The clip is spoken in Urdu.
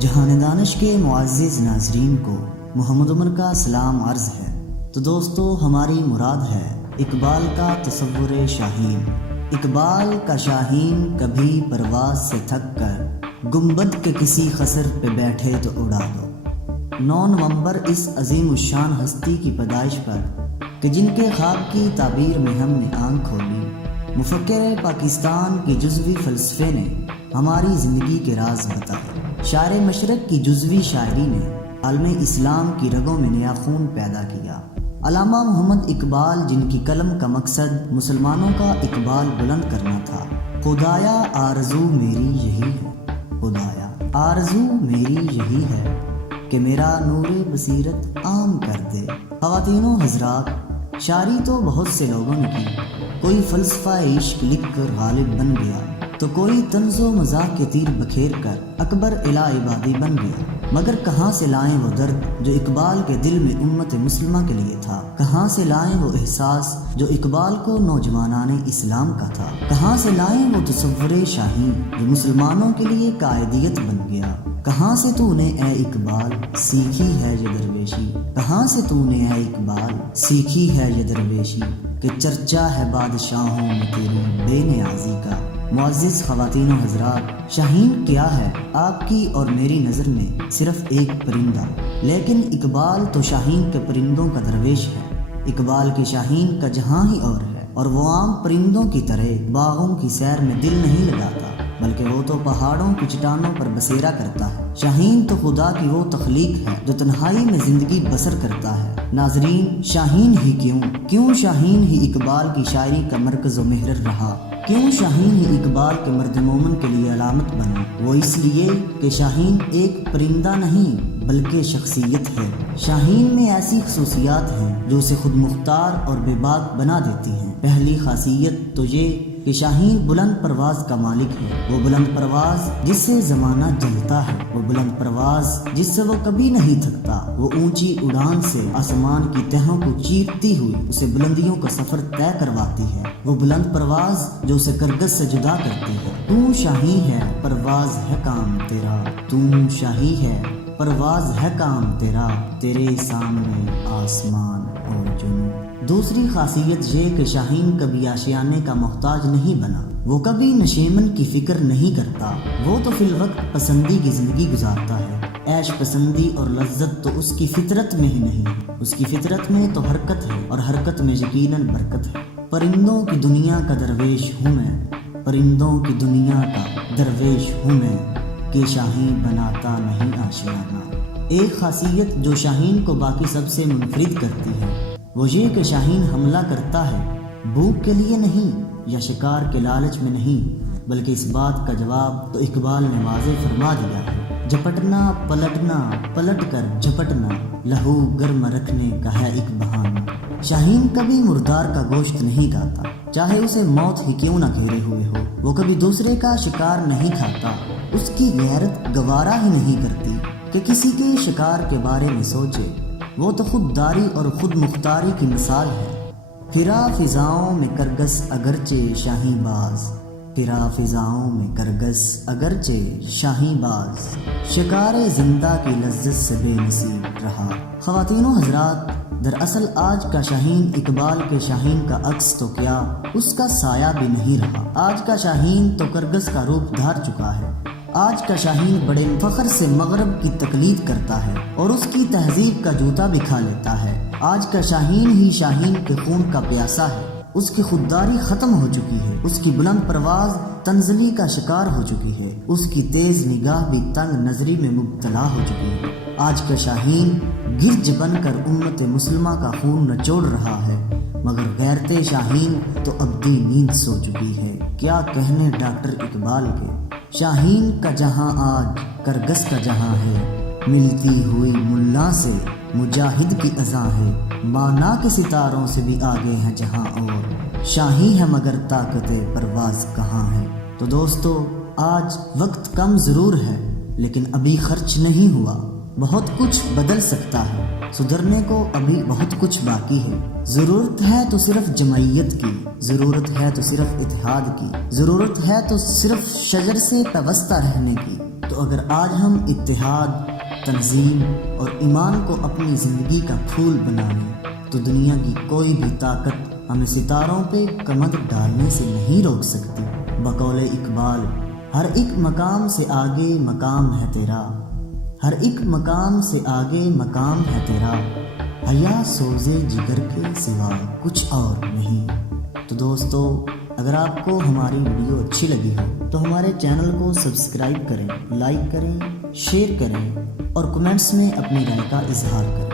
جہان دانش کے معزز ناظرین کو محمد عمر کا سلام عرض ہے۔ تو دوستو، ہماری مراد ہے اقبال کا تصور شاہین۔ اقبال کا شاہین کبھی پرواز سے تھک کر گنبد کے کسی خصر پہ بیٹھے تو اڑا دو۔ 9 نومبر اس عظیم الشان ہستی کی پیدائش پر کہ جن کے خواب کی تعبیر میں ہم نے آنکھ کھولی، مفکر پاکستان کے جزوی فلسفے نے ہماری زندگی کے راز بتائے۔ شاعر مشرق کی جزوی شاعری نے عالم اسلام کی رگوں میں نیا خون پیدا کیا۔ علامہ محمد اقبال، جن کی قلم کا مقصد مسلمانوں کا اقبال بلند کرنا تھا۔ خدایا آرزو میری یہی ہے، خدایا آرزو میری یہی ہے کہ میرا نور بصیرت عام کر دے۔ خواتین و حضرات، شاعری تو بہت سے لوگوں نے کی، کوئی فلسفہ عشق لکھ کر غالب بن گیا، تو کوئی طنز و مزاح کے تیر بکھیر کر اکبر الہ عبادی بن گیا، مگر کہاں سے لائیں وہ درد جو اقبال کے دل میں امت مسلمہ کے لیے تھا؟ کہاں سے لائیں وہ احساس جو اقبال کو نوجوانان اسلام کا تھا؟ کہاں سے لائیں وہ تصور شاہین جو مسلمانوں کے لیے قائدیت بن گیا؟ کہاں سے تو نے اے اقبال سیکھی ہے یہ درویشی؟ کہاں سے تو نے اے اقبال سیکھی ہے یہ درویشی کہ چرچا ہے بادشاہوں میں تیری بے نیازی کا؟ معزز خواتین و حضرات، شاہین کیا ہے؟ آپ کی اور میری نظر میں صرف ایک پرندہ، لیکن اقبال تو شاہین کے پرندوں کا درویش ہے۔ اقبال کے شاہین کا جہاں ہی اور ہے، اور وہ عام پرندوں کی طرح باغوں کی سیر میں دل نہیں لگاتا، بلکہ وہ تو پہاڑوں کی چٹانوں پر بسیرا کرتا ہے۔ شاہین تو خدا کی وہ تخلیق ہے جو تنہائی میں زندگی بسر کرتا ہے۔ ناظرین، شاہین ہی کیوں شاہین ہی اقبال کی شاعری کا مرکز و محور رہا؟ کیوں شاہین ہی اقبال کے مرد مومن کے لیے علامت بنا؟ وہ اس لیے کہ شاہین ایک پرندہ نہیں بلکہ شخصیت ہے۔ شاہین میں ایسی خصوصیات ہیں جو اسے خود مختار اور بے باک بنا دیتی ہیں۔ پہلی خاصیت تو یہ کہ شاہین بلند پرواز کا مالک ہے۔ وہ بلند پرواز جس سے زمانہ جلتا ہے، وہ بلند پرواز جس سے وہ کبھی نہیں تھکتا۔ وہ اونچی اڑان سے آسمان کی تہوں کو چیرتی ہوئی اسے بلندیوں کا سفر طے کرواتی ہے۔ وہ بلند پرواز جو اسے کرگس سے جدا کرتی ہے۔ تو شاہی ہے، پرواز ہے کام تیرا، تو شاہی ہے، پرواز ہے کام تیرا، تیرے سامنے آسمان اور جنوں۔ دوسری خاصیت یہ کہ شاہین کبھی آشیانے کا محتاج نہیں بنا۔ وہ کبھی نشیمن کی فکر نہیں کرتا، وہ تو فی الوقت پسندی کی زندگی گزارتا ہے۔ عیش پسندی اور لذت تو اس کی فطرت میں ہی نہیں ہے۔ اس کی فطرت میں تو حرکت ہے، اور حرکت میں یقیناً برکت ہے۔ پرندوں کی دنیا کا درویش ہوں میں، پرندوں کی دنیا کا درویش ہوں میں، کہ شاہین بناتا نہیں آشیانہ۔ ایک خاصیت جو شاہین کو باقی سب سے منفرد کرتی ہے وہ یہ کہ شاہین حملہ کرتا ہے بھوک کے لیے نہیں یا شکار کے لالچ میں نہیں، بلکہ اس بات کا جواب تو اقبال نے واضح فرما دیا ہے۔ جھپٹنا پلٹنا، پلٹ کر جھپٹنا، لہو گرم رکھنے کا ہے ایک بہانہ۔ شاہین کبھی مردار کا گوشت نہیں کھاتا، چاہے اسے موت ہی کیوں نہ گھیرے ہوئے ہو۔ وہ کبھی دوسرے کا شکار نہیں کھاتا، اس کی غیرت گوارا ہی نہیں کرتی کہ کسی کے شکار کے بارے میں سوچے۔ وہ تو خود داری اور خود مختاری کی مثال ہے۔ پھرا فضاؤں میں کرگس اگرچہ شاہی باز، پھرا فضاؤں میں کرگس اگرچہ شاہی باز، شکار زندہ کی لذت سے بے نصیب رہا۔ خواتین و حضرات، دراصل آج کا شاہین اقبال کے شاہین کا عکس تو کیا، اس کا سایہ بھی نہیں رہا۔ آج کا شاہین تو کرگس کا روپ دھار چکا ہے۔ آج کا شاہین بڑے فخر سے مغرب کی تقلید کرتا ہے اور اس کی تہذیب کا جوتا بھی کھا لیتا ہے۔ آج کا شاہین ہی شاہین کے خون کا پیاسا ہے۔ اس کی خودداری ختم ہو چکی ہے، اس کی بلند پرواز تنزلی کا شکار ہو چکی ہے، اس کی تیز نگاہ بھی تنگ نظری میں مبتلا ہو چکی ہے۔ آج کا شاہین گرج بن کر امت مسلمہ کا خون نچوڑ رہا ہے، مگر غیرت شاہین تو ابدی نیند سو چکی ہے۔ کیا کہنے ڈاکٹر اقبال کے، شاہین کا جہاں آج کرگس کا جہاں ہے، ملتی ہوئی ملا سے مجاہد کی اذاں ہے، مانا کے ستاروں سے بھی آگے ہیں جہاں اور، شاہی ہے مگر طاقت پرواز کہاں ہے۔ تو دوستو، آج وقت کم ضرور ہے لیکن ابھی خرچ نہیں ہوا۔ بہت کچھ بدل سکتا ہے، سدھرنے کو ابھی بہت کچھ باقی ہے۔ ضرورت ہے تو صرف جمعیت کی، ضرورت ہے تو صرف اتحاد کی، ضرورت ہے تو صرف شجر سے پیوستہ رہنے کی۔ تو اگر آج ہم اتحاد، تنظیم اور ایمان کو اپنی زندگی کا پھول بنا لیں تو دنیا کی کوئی بھی طاقت ہمیں ستاروں پہ کمر ڈالنے سے نہیں روک سکتی۔ بقول اقبال، ہر ایک مقام سے آگے مقام ہے تیرا، ہر ایک مقام سے آگے مقام ہے تیرا، حیا سوزے جگر کے سوا کچھ اور نہیں۔ تو دوستو، اگر آپ کو ہماری ویڈیو اچھی لگی ہو تو ہمارے چینل کو سبسکرائب کریں، لائک کریں، شیئر کریں اور کمنٹس میں اپنی رائے کا اظہار کریں۔